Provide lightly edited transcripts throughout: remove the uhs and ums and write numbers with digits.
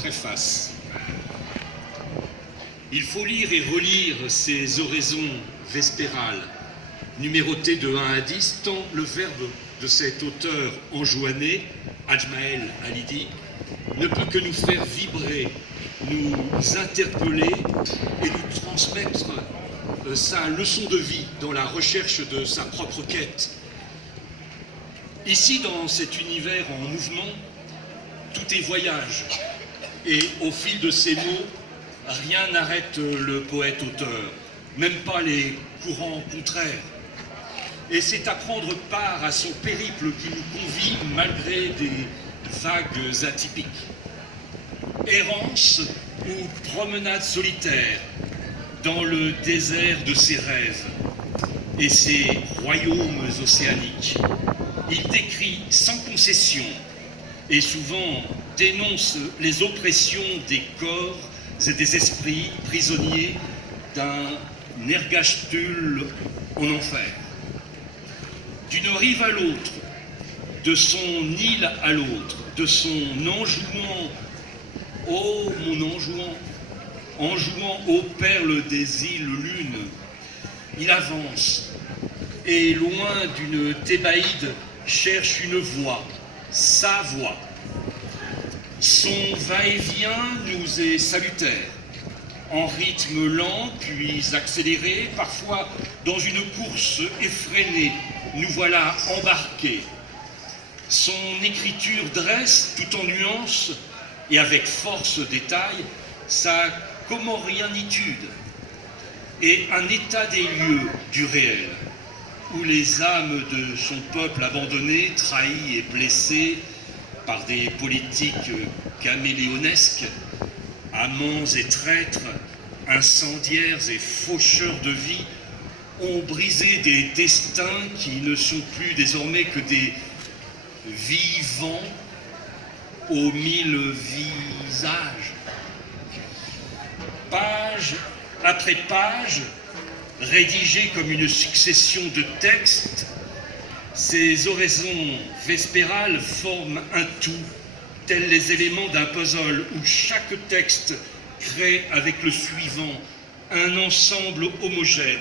Préface. Il faut lire et relire ces oraisons vespérales, numérotées de 1 à 10, tant le verbe de cet auteur enjouané, Ajmael Halidi, ne peut que nous faire vibrer, nous interpeller et nous transmettre sa leçon de vie dans la recherche de sa propre quête. Ici, dans cet univers en mouvement, tout est voyage, et au fil de ces mots, rien n'arrête le poète-auteur, même pas les courants contraires. Et c'est à prendre part à son périple qui nous convie malgré des vagues atypiques. Errance ou promenade solitaire dans le désert de ses rêves et ses royaumes océaniques. Il décrit sans concession et souvent dénonce les oppressions des corps et des esprits prisonniers d'un ergastule en enfer. D'une rive à l'autre, de son île à l'autre, de son enjouant, ô mon enjouant aux perles des îles lunes, il avance et loin d'une Thébaïde cherche une voie, sa voie. Son va-et-vient nous est salutaire, en rythme lent puis accéléré, parfois dans une course effrénée, nous voilà embarqués. Son écriture dresse, tout en nuances et avec force détail, sa comorianitude et un état des lieux du réel, où les âmes de son peuple abandonné, trahi et blessé par des politiques caméléonesques, amants et traîtres, incendiaires et faucheurs de vie, ont brisé des destins qui ne sont plus désormais que des vivants aux 1000 visages. Page après page, rédigées comme une succession de textes, ces oraisons vespérales forment un tout, tels les éléments d'un puzzle où chaque texte crée avec le suivant un ensemble homogène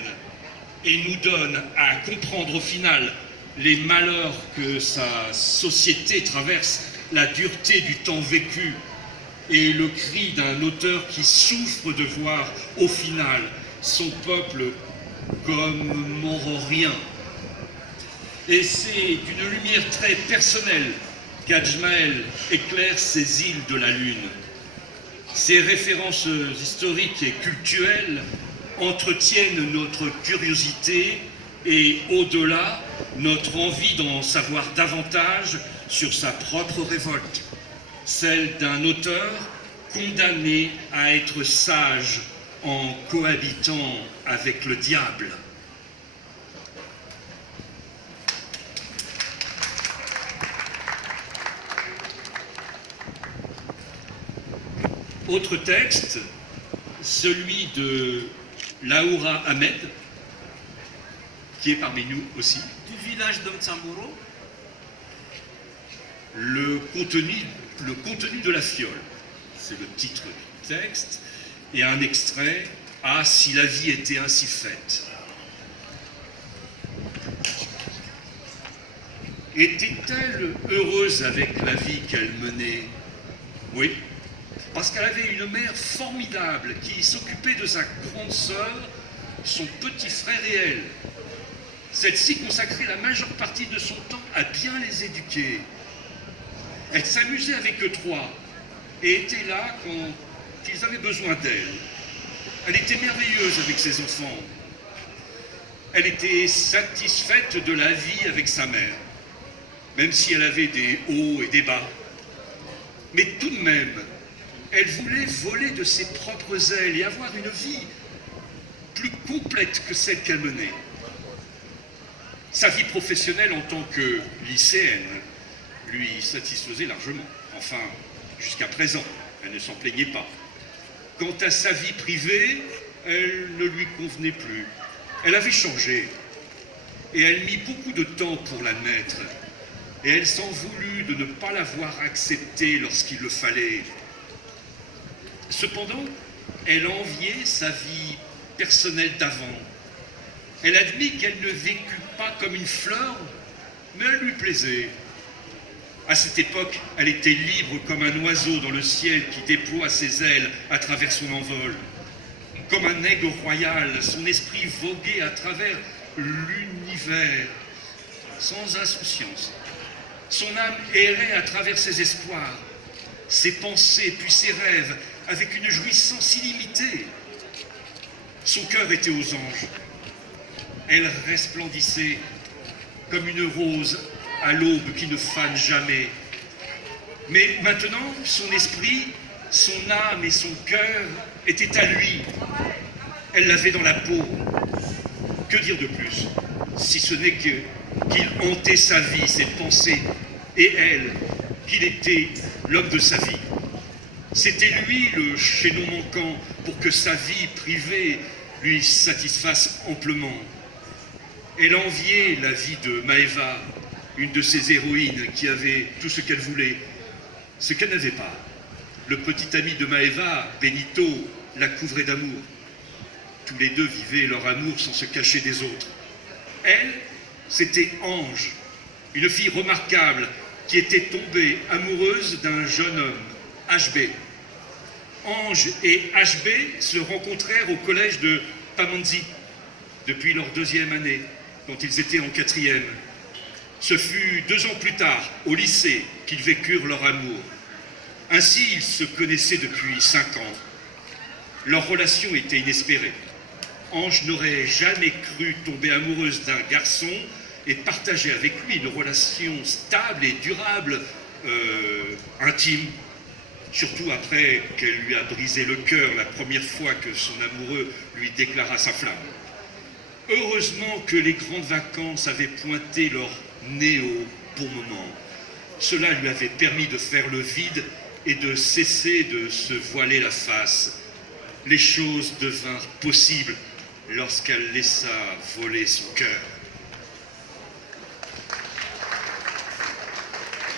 et nous donne à comprendre au final les malheurs que sa société traverse, la dureté du temps vécu et le cri d'un auteur qui souffre de voir au final son peuple comme maurorien. Et c'est d'une lumière très personnelle qu'Ajmael éclaire ces îles de la Lune. Ces références historiques et culturelles entretiennent notre curiosité et, au-delà, notre envie d'en savoir davantage sur sa propre révolte, celle d'un auteur condamné à être sage en cohabitant avec le diable. Autre texte, celui de Laoura Ahmed, qui est parmi nous aussi. Du village d'Omtsamboro. Le contenu de la fiole, c'est le titre du texte, et un extrait « Ah, si la vie était ainsi faite ». Était-elle heureuse avec la vie qu'elle menait? Oui, parce qu'elle avait une mère formidable qui s'occupait de sa grande sœur, son petit frère et elle. Celle-ci consacrait la majeure partie de son temps à bien les éduquer. Elle s'amusait avec eux trois et était là quand ils avaient besoin d'elle. Elle était merveilleuse avec ses enfants. Elle était satisfaite de la vie avec sa mère, même si elle avait des hauts et des bas. Mais tout de même, elle voulait voler de ses propres ailes et avoir une vie plus complète que celle qu'elle menait. Sa vie professionnelle en tant que lycéenne lui satisfaisait largement. Enfin, jusqu'à présent, elle ne s'en plaignait pas. Quant à sa vie privée, elle ne lui convenait plus. Elle avait changé et elle mit beaucoup de temps pour l'admettre. Et elle s'en voulut de ne pas l'avoir acceptée lorsqu'il le fallait. Cependant, elle enviait sa vie personnelle d'avant. Elle admit qu'elle ne vécut pas comme une fleur, mais elle lui plaisait. À cette époque, elle était libre comme un oiseau dans le ciel qui déploie ses ailes à travers son envol. Comme un aigle royal, son esprit voguait à travers l'univers, sans insouciance. Son âme errait à travers ses espoirs, ses pensées puis ses rêves, avec une jouissance illimitée. Son cœur était aux anges. Elle resplendissait comme une rose à l'aube qui ne fane jamais. Mais maintenant, son esprit, son âme et son cœur étaient à lui. Elle l'avait dans la peau. Que dire de plus, si ce n'est qu'il hantait sa vie, ses pensées, et elle, qu'il était l'homme de sa vie. C'était lui le chaînon manquant pour que sa vie privée lui satisfasse amplement. Elle enviait la vie de Maeva, une de ses héroïnes qui avait tout ce qu'elle voulait, ce qu'elle n'avait pas. Le petit ami de Maeva, Benito, la couvrait d'amour. Tous les deux vivaient leur amour sans se cacher des autres. Elle, c'était Ange, une fille remarquable qui était tombée amoureuse d'un jeune homme, HB. Ange et HB se rencontrèrent au collège de Pamanzi depuis leur 2e année, quand ils étaient en 4e. Ce fut 2 ans plus tard, au lycée, qu'ils vécurent leur amour. Ainsi, ils se connaissaient depuis 5 ans. Leur relation était inespérée. Ange n'aurait jamais cru tomber amoureuse d'un garçon et partager avec lui une relation stable et durable, intime, surtout après qu'elle lui a brisé le cœur la première fois que son amoureux lui déclara sa flamme. Heureusement que les grandes vacances avaient pointé leur nez au bon moment. Cela lui avait permis de faire le vide et de cesser de se voiler la face. Les choses devinrent possibles lorsqu'elle laissa voler son cœur.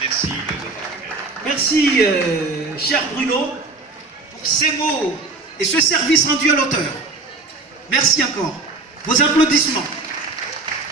Merci. Merci, cher Bruno, pour ces mots et ce service rendu à l'auteur. Merci encore. Vos applaudissements.